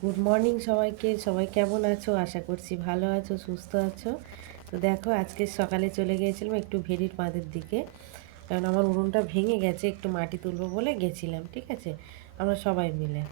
Good morning সবাইকে। সবাই কেমন আছো? আশা করছি ভালো আছো, সুস্থ আছো। তো দেখো, আজকে সকালে চলে গিয়েছিলাম একটু ভেড়ির বাঁধের দিকে, কারণ আমার উনুনটা ভেঙে গেছে, একটু মাটি তুলবো বলে গেছিলাম। ঠিক আছে, আমরা সবাই মিলে।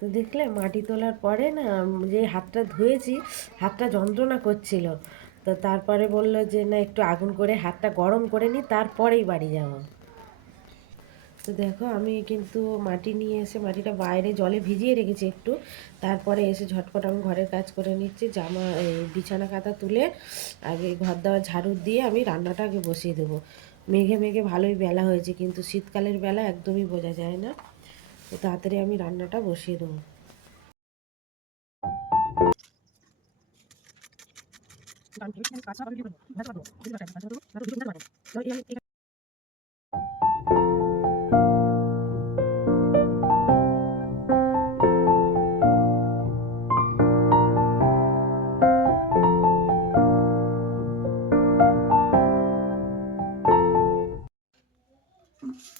তো দেখলে মাটি তোলার পরে না, যে হাতটা ধুয়েছি, হাতটা যন্ত্রণা করছিল। তো তারপরে বললো যে না, একটু আগুন করে হাতটা গরম করে নিই, তারপরেই বাড়ি যাবো। তো দেখো, আমি কিন্তু মাটি নিয়ে এসে মাটিটা বাইরে জলে ভিজিয়ে রেখেছি একটু। তারপরে এসে ঝটপট আমি ঘরের কাজ করে নিচ্ছি। বিছানা কাঁথা তুলে আগে ঘর দেওয়া ঝাড়ু দিয়ে আমি রান্নাটা আগে বসিয়ে দেবো। মেঘে মেঘে ভালোই বেলা হয়েছে, কিন্তু শীতকালের বেলা একদমই বোঝা যায় না। তো তাড়াতাড়ি আমি রান্নাটা বসিয়ে দেবো।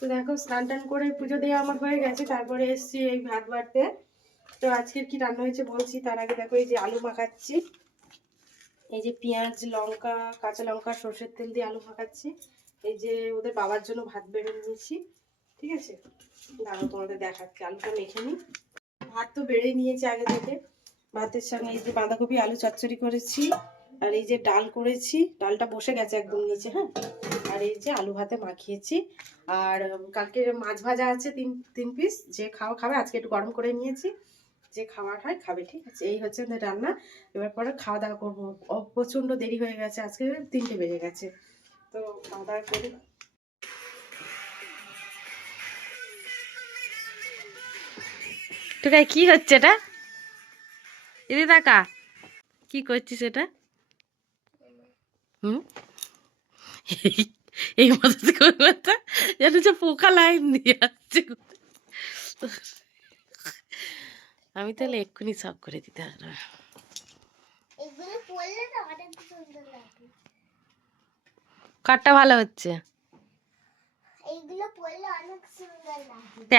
তো দেখো, স্নান টান করে পুজো দেওয়া আমার হয়ে গেছে, তারপরে এসছি এই ভাত বাড়তে। তো আজকের কি রান্না হয়েছে বলছি, তার আগে দেখো এই যে আলু মাখাচ্ছি। এই যে পেঁয়াজ, লঙ্কা, কাঁচা লঙ্কা, সর্ষের তেল দিয়ে আলু মাখাচ্ছি। এই যে ওদের বাবার জন্য ভাত বেড়ে নিয়েছি। ঠিক আছে, দাঁড়াও তোমাদের দেখাচ্ছি। আলুটা মেখে নিই। ভাত তো বেড়ে নিয়েছি আগে থেকে। ভাতের সঙ্গে এই যে বাঁধাকপি আলু চচ্চড়ি করেছি, আর এই যে ডাল করেছি। ডালটা বসে গেছে একদম নিচে, হ্যাঁ। আর এই যে আলু ভাতে মাখিয়েছি। আর কালকে মাছ ভাজা আছে তিন তিন পিস, যে খাওয়া খাবে। আজকে একটু গরম করে নিয়েছি, যে খাওয়ার হয় খাবে। ঠিক আছে, এই হচ্ছে রান্না। এবার পরে খাওয়া দাওয়া করবো। প্রচণ্ড দেরি হয়ে গেছে, আজকে 3টে বেজে গেছে। তো খাওয়া দাওয়া করি। তোকে কি হচ্ছে এটা? এদি টাকা কি করছিস এটা? হুম, এই মাথা থেকে ওই মাথা যেন যে পোকা লাইন দিয়ে আসছে। আমি তাহলে এক্ষুনি সব করে দিতে পারবো। কারটা ভালো হচ্ছে।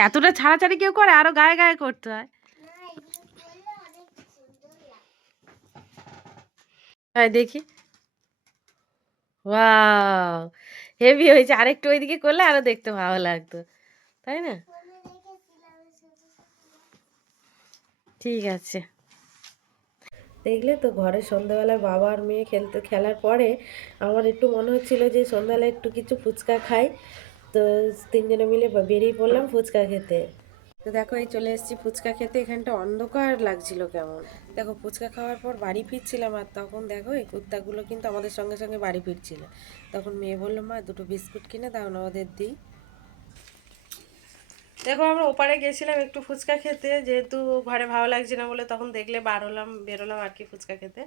এতটা ছাড়াছাড়ি কেউ করে? আরো গায়ে গায়ে করতে হয়। তাই দেখি। ওয়াও, হেভি হয়েছে। আরেকটু ওইদিকে করলে আরো দেখতে ভালো লাগতো, তাই না? ঠিক আছে। দেখলে তো, ঘরে সন্ধ্যাবেলায় বাবা আর মেয়ে খেলার পরে আমার একটু মনে হচ্ছিল যে সন্ধ্যাবেলায় একটু কিছু ফুচকা খাই। তো তিনজনে মিলে বেরিয়ে পড়লাম ফুচকা খেতে। তো দেখো, এই চলে এসেছি ফুচকা খেতে। এখানটা অন্ধকার লাগছিল কেমন। দেখো, ফুচকা খাওয়ার পর বাড়ি ফিরছিলাম, আর তখন দেখো এই কুত্তাগুলো কিন্তু আমাদের সঙ্গে সঙ্গে বাড়ি ফিরছিল। তখন মেয়ে বললো, মা দুটো বিস্কুট কিনে দাও না, ওদের দিই। দেখো, আমরা ওপারে গেছিলাম একটু ফুচকা খেতে, যেহেতু ঘরে ভালো লাগছে না বলে তখন দেখলে বেরোলাম আর কি ফুচকা খেতে।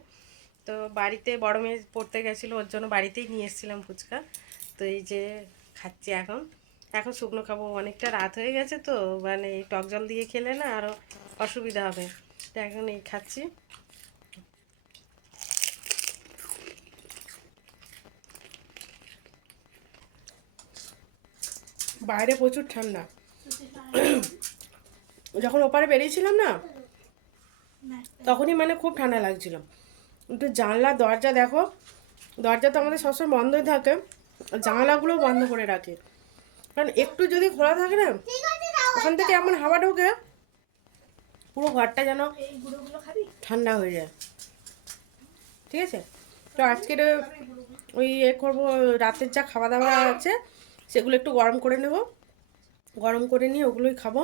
তো বাড়িতে বড় মেয়ে পড়তে গেছিলো, ওর জন্য বাড়িতেই নিয়ে এসেছিলাম ফুচকা। তো এই যে খাচ্ছি এখন। এখন শুকনো খাবো, অনেকটা রাত হয়ে গেছে তো, মানে টক জল দিয়ে খেলে না আরও অসুবিধা হবে। তো এখন এই খাচ্ছি। বাইরে প্রচুর ঠান্ডা। যখন ওপারে বেরিয়েছিলাম না, তখনই মানে খুব ঠান্ডা লাগছিল। একটু জানলা দরজা দেখো, দরজা তো আমাদের সবসময় বন্ধই থাকে, জানলাগুলো বন্ধ করে রাখে। কারণ একটু যদি খোলা থাকে না, ওখান থেকে এমন হাওয়া ঢোকে, পুরো ঘরটা যেন ঠান্ডা হয়ে যায়। ঠিক আছে, তো আজকের ওই করবো, রাতের যা খাওয়া দাওয়া আছে সেগুলো একটু গরম করে নেব। গরম করে নিয়ে ওগুলোই খাবো,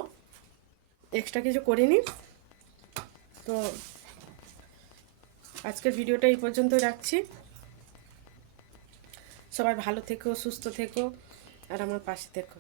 এক্সট্রা কিছু করিনি। তো আজকের ভিডিওটা এই পর্যন্তই রাখছি। সবাই ভালো থেকো, সুস্থ থেকো, আর আমার পাশে থেকো।